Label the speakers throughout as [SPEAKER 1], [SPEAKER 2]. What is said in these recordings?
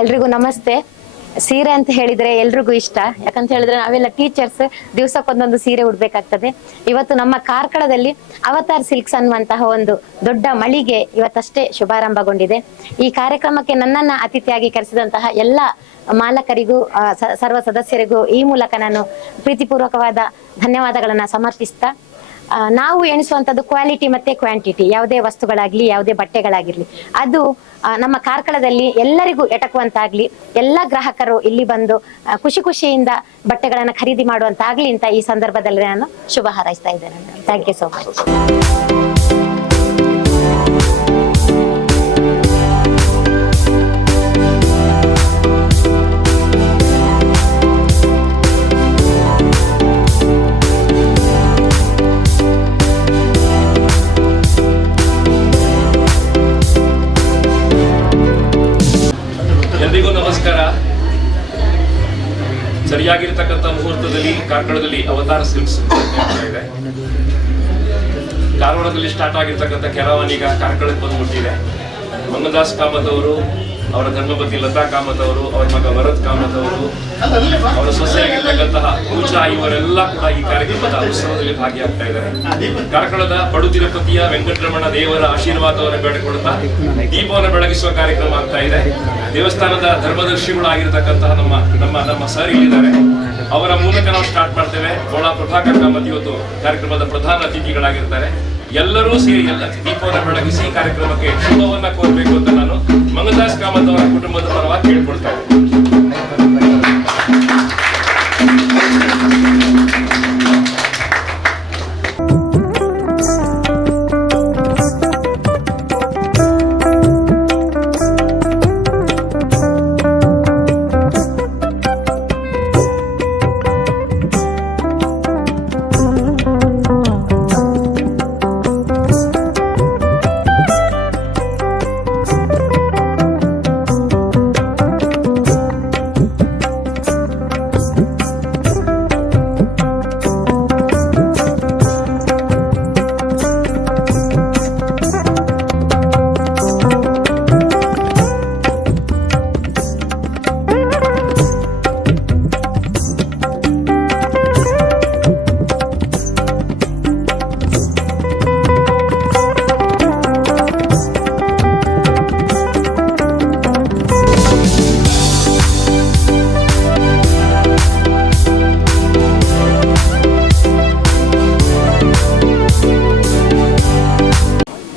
[SPEAKER 1] ಎಲ್ರಿಗೂ ನಮಸ್ತೆ. ಸೀರೆ ಅಂತ ಹೇಳಿದ್ರೆ ಎಲ್ರಿಗೂ ಇಷ್ಟ. ಯಾಕಂತ ಹೇಳಿದ್ರೆ ನಾವೆಲ್ಲ ಟೀಚರ್ಸ್ ದಿವಸಕ್ಕೊಂದೊಂದು ಸೀರೆ ಉಡ್ಬೇಕಾಗ್ತದೆ. ಇವತ್ತು ನಮ್ಮ ಕಾರ್ಕಳದಲ್ಲಿ ಅವತಾರ್ ಸಿಲ್ಕ್ಸ್ ಅನ್ನುವಂತಹ ಒಂದು ದೊಡ್ಡ ಮಳಿಗೆ ಇವತ್ತಷ್ಟೇ ಶುಭಾರಂಭಗೊಂಡಿದೆ. ಈ ಕಾರ್ಯಕ್ರಮಕ್ಕೆ ನನ್ನನ್ನ ಅತಿಥಿಯಾಗಿ ಕರೆಸಿದಂತಹ ಎಲ್ಲ ಮಾಲಕರಿಗೂ ಸರ್ವ ಸದಸ್ಯರಿಗೂ ಈ ಮೂಲಕ ನಾನು ಪ್ರೀತಿಪೂರ್ವಕವಾದ ಧನ್ಯವಾದಗಳನ್ನ ಸಮರ್ಪಿಸ್ತಾ ನಾವು ಎಣಿಸುವಂತದ್ದು ಕ್ವಾಲಿಟಿ ಮತ್ತೆ ಕ್ವಾಂಟಿಟಿ ಯಾವುದೇ ವಸ್ತುಗಳಾಗ್ಲಿ, ಯಾವುದೇ ಬಟ್ಟೆಗಳಾಗಿರ್ಲಿ. ಅದು ನಮ್ಮ ಕಾರ್ಕಳದಲ್ಲಿ ಎಲ್ಲರಿಗೂ ಎಟಕುವಂತಾಗ್ಲಿ, ಎಲ್ಲ ಗ್ರಾಹಕರು ಇಲ್ಲಿ ಬಂದು ಖುಷಿ ಖುಷಿಯಿಂದ ಬಟ್ಟೆಗಳನ್ನು ಖರೀದಿ ಮಾಡುವಂತಾಗ್ಲಿ ಅಂತ ಈ ಸಂದರ್ಭದಲ್ಲಿ ನಾನು ಶುಭ ಹಾರೈಸ್ತಾ ಇದ್ದೇನೆ. ಥ್ಯಾಂಕ್ ಯು ಸೋ ಮಚ್
[SPEAKER 2] ನಮಸ್ಕಾರ. ಸರಿಯಾಗಿರ್ತಕ್ಕಂಥ ಮುಹೂರ್ತದಲ್ಲಿ, ಕಾರ್ಕಳದಲ್ಲಿ ಅವತಾರ ಸಿಲ್ಕ್ಸ್ ಕಾರವಾರದಲ್ಲಿ ಸ್ಟಾರ್ಟ್ ಆಗಿರ್ತಕ್ಕಂಥ ಕೆರವಾನ್ ಈಗ ಕಾರ್ಕಳಕ್ಕೆ ಬಂದ್ಬಿಟ್ಟಿದೆ. ಮಂಗದಾಸ್ ಕಾಮತ್ ಅವರು ಅವರ ಧರ್ಮಪತಿ ಲತಾ ಕಾಮತ್ ಅವರು, ಅವರ ಮಗ ಭರತ್ ಕಾಮತ್ ಅವರು, ಅವರ ಸೊಸೆಯಾಗಿರ್ತಕ್ಕಂತಹ ಪೂಜಾ ಇವರೆಲ್ಲ ಕೂಡ ಈ ಕಾರ್ಯಕ್ರಮದ ಉತ್ಸವದಲ್ಲಿ ಭಾಗಿಯಾಗ್ತಾ ಇದ್ದಾರೆ. ಕಾರ್ಕಳದ ಪಡು ತಿರುಪತಿಯ ವೆಂಕಟರಮಣ ದೇವರ ಆಶೀರ್ವಾದವನ್ನು ಬೇಡಿಕೊಳ್ಳುತ್ತಾ ದೀಪವನ್ನು ಬೆಳಗಿಸುವ ಕಾರ್ಯಕ್ರಮ ಆಗ್ತಾ ಇದೆ. ದೇವಸ್ಥಾನದ ಧರ್ಮದರ್ಶಿಗಳಾಗಿರ್ತಕ್ಕಂತಹ ನಮ್ಮ ನಮ್ಮ ನಮ್ಮ ಸರ್ ಇಲ್ಲಿದ್ದಾರೆ. ಅವರ ಮೂಲಕ ನಾವು ಸ್ಟಾರ್ಟ್ ಮಾಡ್ತೇವೆ. ಗೋಳಾ ಪ್ರಭಾಕರ್ ಕಾಮತ್ ಇವತ್ತು ಕಾರ್ಯಕ್ರಮದ ಪ್ರಧಾನ ಅತಿಥಿಗಳಾಗಿರ್ತಾರೆ. ಎಲ್ಲರೂ ಸೇರಿ ಎಲ್ಲ ದೀಪವನ್ನು ಬೆಳಗಿಸಿ ಈ ಕಾರ್ಯಕ್ರಮಕ್ಕೆ ಶುಭವನ್ನ ಕೋರಬೇಕು ಅಂತ ನಾನು ಮಂಗದಾಸ್ ಕಾಮತ್ ಅವರ ಕುಟುಂಬದ ಪರವಾಗಿ ಕೇಳ್ಕೊಳ್ತಾ ಇದ್ದೀನಿ.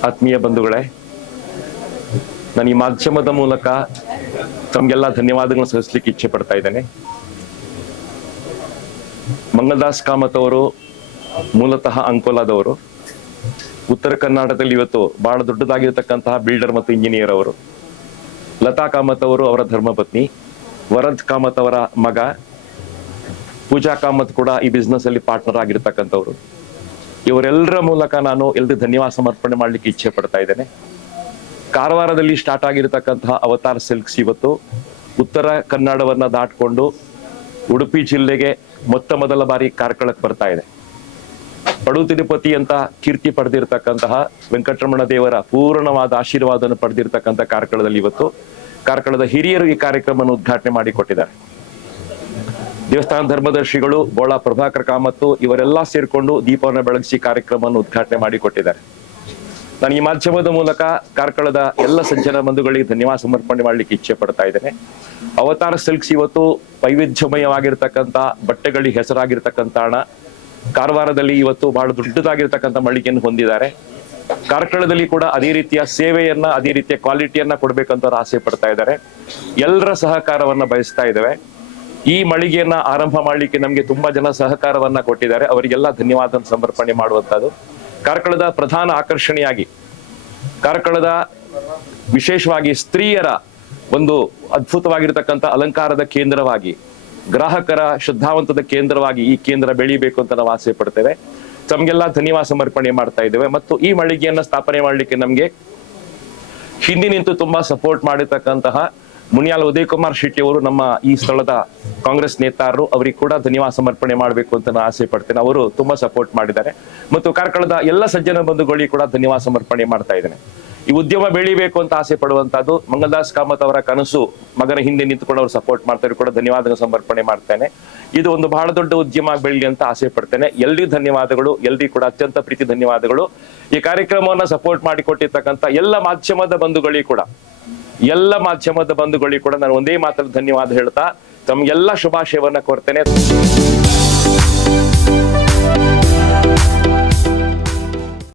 [SPEAKER 3] ಆತ್ಮೀಯ ಬಂಧುಗಳೇ, ನಾನು ಈ ಮಾಧ್ಯಮದ ಮೂಲಕ ತಮಗೆಲ್ಲ ಧನ್ಯವಾದಗಳನ್ನು ಸಲ್ಲಿಸಲಿಕ್ಕೆ ಇಚ್ಛೆ ಪಡ್ತಾ ಇದ್ದೇನೆ. ಮಂಗಲದಾಸ್ ಕಾಮತ್ ಅವರು ಮೂಲತಃ ಅಂಕೋಲಾದವರು. ಉತ್ತರ ಕರ್ನಾಟಕದಲ್ಲಿ ಇವತ್ತು ಬಹಳ ದೊಡ್ಡದಾಗಿರತಕ್ಕಂತಹ ಬಿಲ್ಡರ್ ಮತ್ತು ಇಂಜಿನಿಯರ್ ಅವರು. ಲತಾ ಕಾಮತ್ ಅವರು ಅವರ ಧರ್ಮಪತ್ನಿ ವರದ್ ಕಾಮತ್ ಅವರ ಮಗ, ಪೂಜಾ ಕಾಮತ್ ಕೂಡ ಈ ಬಿಸ್ನೆಸ್ ಅಲ್ಲಿ ಪಾರ್ಟ್ನರ್ ಆಗಿರ್ತಕ್ಕಂಥವ್ರು. ಇವರೆಲ್ಲರ ಮೂಲಕ ನಾನು ಎಲ್ರಿಗೂ ಧನ್ಯವಾದ ಸಮರ್ಪಣೆ ಮಾಡಲಿಕ್ಕೆ ಇಚ್ಛೆ ಪಡ್ತಾ ಇದ್ದೇನೆ. ಕಾರವಾರದಲ್ಲಿ ಸ್ಟಾರ್ಟ್ ಆಗಿರತಕ್ಕಂತಹ ಅವತಾರ್ ಸಿಲ್ಕ್ಸ್ ಇವತ್ತು ಉತ್ತರ ಕನ್ನಡವನ್ನ ದಾಟ್ಕೊಂಡು ಉಡುಪಿ ಜಿಲ್ಲೆಗೆ ಮೊತ್ತ ಮೊದಲ ಬಾರಿ ಕಾರ್ಕಳಕ್ಕೆ ಬರ್ತಾ ಇದೆ. ಪಡು ತಿರುಪತಿ ಅಂತ ಕೀರ್ತಿ ಪಡೆದಿರತಕ್ಕಂತಹ ವೆಂಕಟರಮಣ ದೇವರ ಪೂರ್ಣವಾದ ಆಶೀರ್ವಾದವನ್ನು ಪಡೆದಿರತಕ್ಕಂಥ ಕಾರ್ಕಳದಲ್ಲಿ ಇವತ್ತು. ಕಾರ್ಕಳದ ಹಿರಿಯರು ಈ ಕಾರ್ಯಕ್ರಮವನ್ನು ಉದ್ಘಾಟನೆ ಮಾಡಿಕೊಟ್ಟಿದ್ದಾರೆ. ದೇವಸ್ಥಾನ ಧರ್ಮದರ್ಶಿಗಳು ಬೋಳ ಪ್ರಭಾಕರ್ ಕಾಮತ್ತು ಇವರೆಲ್ಲ ಸೇರಿಕೊಂಡು ದೀಪವನ್ನು ಬೆಳಗಿಸಿ ಕಾರ್ಯಕ್ರಮವನ್ನು ಉದ್ಘಾಟನೆ ಮಾಡಿಕೊಟ್ಟಿದ್ದಾರೆ. ನಾನು ಈ ಮಾಧ್ಯಮದ ಮೂಲಕ ಕಾರ್ಕಳದ ಎಲ್ಲ ಸಜ್ಜನ ಬಂಧುಗಳಿಗೆ ಧನ್ಯವಾದ ಸಮರ್ಪಣೆ ಮಾಡ್ಲಿಕ್ಕೆ ಇಚ್ಛೆ ಪಡ್ತಾ ಇದ್ದೇನೆ. ಅವತಾರ ಸಿಲ್ಕ್ಸ್ ಇವತ್ತು ವೈವಿಧ್ಯಮಯವಾಗಿರ್ತಕ್ಕಂಥ ಬಟ್ಟೆಗಳಿಗೆ ಹೆಸರಾಗಿರ್ತಕ್ಕಂಥ ಹಣ. ಕಾರವಾರದಲ್ಲಿ ಇವತ್ತು ಬಹಳ ದೊಡ್ಡದಾಗಿರ್ತಕ್ಕಂಥ ಮಳಿಗೆಯನ್ನು ಹೊಂದಿದ್ದಾರೆ. ಕಾರ್ಕಳದಲ್ಲಿ ಕೂಡ ಅದೇ ರೀತಿಯ ಸೇವೆಯನ್ನ, ಅದೇ ರೀತಿಯ ಕ್ವಾಲಿಟಿಯನ್ನ ಕೊಡ್ಬೇಕಂತ ಆಸೆ ಪಡ್ತಾ ಇದ್ದಾರೆ. ಎಲ್ಲರ ಸಹಕಾರವನ್ನ ಬಯಸ್ತಾ ಇದ್ದೇವೆ. ಈ ಮಳಿಗೆಯನ್ನ ಆರಂಭ ಮಾಡಲಿಕ್ಕೆ ನಮಗೆ ತುಂಬಾ ಜನ ಸಹಕಾರವನ್ನ ಕೊಟ್ಟಿದ್ದಾರೆ. ಅವರಿಗೆಲ್ಲ ಧನ್ಯವಾದ ಸಮರ್ಪಣೆ ಮಾಡುವಂತದ್ದು ಕಾರ್ಕಳದ ಪ್ರಧಾನ ಆಕರ್ಷಣೆಯಾಗಿ, ಕಾರ್ಕಳದ ವಿಶೇಷವಾಗಿ ಸ್ತ್ರೀಯರ ಒಂದು ಅದ್ಭುತವಾಗಿರ್ತಕ್ಕಂಥ ಅಲಂಕಾರದ ಕೇಂದ್ರವಾಗಿ, ಗ್ರಾಹಕರ ಶ್ರದ್ಧಾವಂತದ ಕೇಂದ್ರವಾಗಿ ಈ ಕೇಂದ್ರ ಬೆಳಿಬೇಕು ಅಂತ ನಾವು ಆಸೆ ಪಡ್ತೇವೆ. ತಮ್ಗೆಲ್ಲ ಧನ್ಯವಾದ ಸಮರ್ಪಣೆ ಮಾಡ್ತಾ ಇದ್ದೇವೆ. ಮತ್ತು ಈ ಮಳಿಗೆಯನ್ನ ಸ್ಥಾಪನೆ ಮಾಡಲಿಕ್ಕೆ ನಮ್ಗೆ ಹಿಂದಿನಿಂದ ತುಂಬಾ ಸಪೋರ್ಟ್ ಮಾಡಿರ್ತಕ್ಕಂತಹ ಮುನಿಯಾಲ್ ಉದಯ್ ಕುಮಾರ್ ಶೆಟ್ಟಿ ಅವರು ನಮ್ಮ ಈ ಸ್ಥಳದ ಕಾಂಗ್ರೆಸ್ ನೇತಾರರು, ಅವರಿಗೆ ಕೂಡ ಧನ್ಯವಾದ ಸಮರ್ಪಣೆ ಮಾಡಬೇಕು ಅಂತ ನಾನು ಆಸೆ ಪಡ್ತೇನೆ. ಅವರು ತುಂಬಾ ಸಪೋರ್ಟ್ ಮಾಡಿದ್ದಾರೆ. ಮತ್ತು ಕಾರ್ಕಳದ ಎಲ್ಲ ಸಜ್ಜನ ಬಂಧುಗಳಿಗೆ ಕೂಡ ಧನ್ಯವಾದ ಸಮರ್ಪಣೆ ಮಾಡ್ತಾ ಇದ್ದೇನೆ. ಈ ಉದ್ಯಮ ಬೆಳಿಬೇಕು ಅಂತ ಆಸೆ ಪಡುವಂತಹದ್ದು, ಮಂಗಲದಾಸ್ ಕಾಮತ್ ಅವರ ಕನಸು ಮಗನ ಹಿಂದೆ ನಿಂತ್ಕೊಂಡು ಅವರು ಸಪೋರ್ಟ್ ಮಾಡ್ತಾರೆ ಕೂಡ ಧನ್ಯವಾದ ಸಮರ್ಪಣೆ ಮಾಡ್ತೇನೆ. ಇದು ಒಂದು ಬಹಳ ದೊಡ್ಡ ಉದ್ಯಮ ಬೆಳಲಿ ಅಂತ ಆಸೆ ಪಡ್ತೇನೆ. ಎಲ್ರಿಗೂ ಧನ್ಯವಾದಗಳು, ಎಲ್ರಿಗೂ ಕೂಡ ಅತ್ಯಂತ ಪ್ರೀತಿ ಧನ್ಯವಾದಗಳು. ಈ ಕಾರ್ಯಕ್ರಮವನ್ನ ಸಪೋರ್ಟ್ ಮಾಡಿಕೊಟ್ಟಿರ್ತಕ್ಕಂಥ ಎಲ್ಲ ಮಾಧ್ಯಮದ ಬಂಧುಗಳಿಗೂ ಕೂಡ ಎಲ್ಲ ಮಾಧ್ಯಮದ ಬಂಧುಗಳಿಗೆ ಕೂಡ ನಾನು ಒಂದೇ ಮಾತ್ರ ಧನ್ಯವಾದ ಹೇಳ್ತಾ ತಮ್ಗೆಲ್ಲ ಶುಭಾಶಯವನ್ನ ಕೋರ್ತೇನೆ.